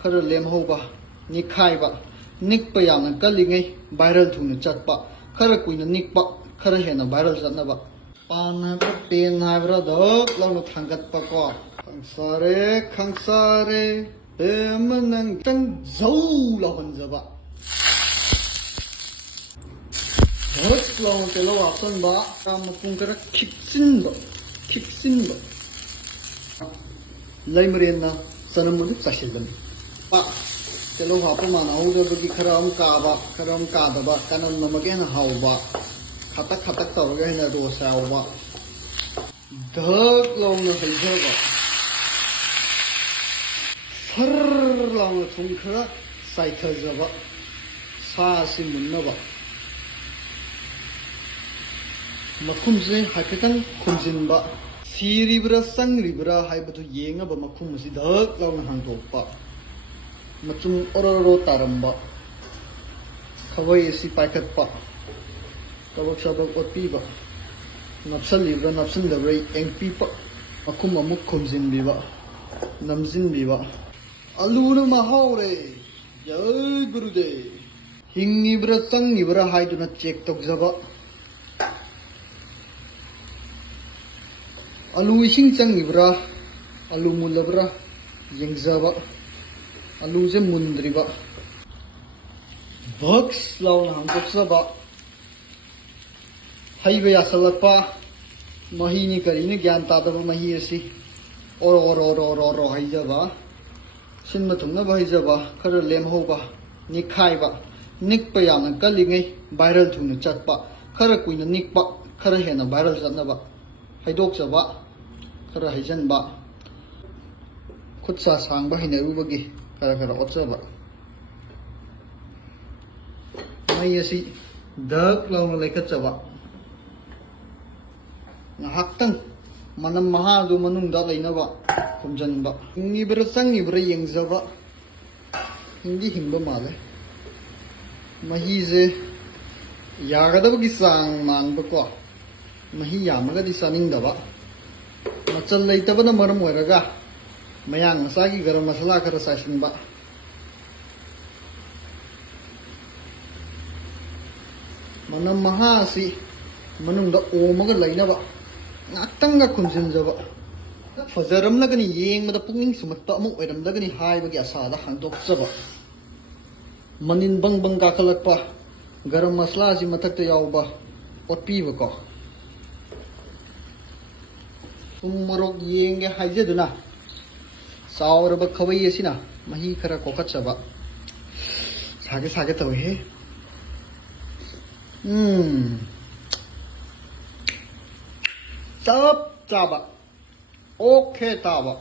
खर लेमहौबा निखाइबा निकपा यामना कलिङै भाइरल थुना चटपा खर कुइना निकपा खर हेना भाइरल चटनबा पान हाइब्रा पेन हाइब्रा धक लाउना थांगतपा को खंसारे नंग तंग जौ लाहनजबा धक लाउना तेलो हापनबा मपुंग खर खिक्सिनबा लैमरेना सनमुदु चासिलबनी पा तेलो हाप मानहौदबगी खरम काबा खरम कादबा कनम नमगेन हाउबा खतक खतक तौरगा हेना रोस यावबा धक लाउना हैजबा सर लाउना थुम खरा साइथजबा सासि मुन्नबा मखुमसे हाइफेतंग खुमजिनबा सिरिब्रा संग्रिब्रा हाइबतु येंगबा मखुम असि धक लाउना हांदोकपा मचुम ओरोरो तारंबा खवै असि पाइखतपा तबक सबक ओत्पीबा नपसलिब्रा नपसनदब्रा एंगपीपा मखुम अमुक खुमजिनबिबा नमजिनबिबा अलुना महावरे जय गुरुदेव हिंगिब्रा संगिब्रा हाइदुना चेक तौजबा आलू इसिंग चंगिब्रा आलू मुलब्रा येंगजबा आलू जे मुंद्रिबा भक्स लाउना हांदोकजबा हैबा यासलपा महीनि करिनि ज्ञान तादबा मही असि ओरो हैजबा सिनमा थुंगनबा हैजबा खर लेमहौबा निखाइबा निकपा यामना कलिङै भाइरल थुना चटपा खर कुइना निकपा खर हेना भाइरल चटनबा हैदोकजबा खर हैजनबा खुदसा सांबा हैनरुबगी खर ओत्जबा मई असि धक लाउना लेखतजबा ngahaktan manam mahadu manungda lainaba khumjanba ngibra sangibra yengzaba hindi himba male mahi je yagadabagi sang manba ko mahi yamagadi saningdaba machal leitabana maram oiraga mayang masagi garam masala khara sasinba manam maha asi manungda omaga lainaba ngaktanga khumjinjaba fajaramlagani yengmada pungning sumatpa amuk oiramlagani haibagi asada hangdokjaba manin bang kakalakpa garam masala si mathakta yauba otpiba ko sumarok yenge haijaduna sauraba khawai asina mahi khara kokachaba sage tawhe सब चाबा okay ताबा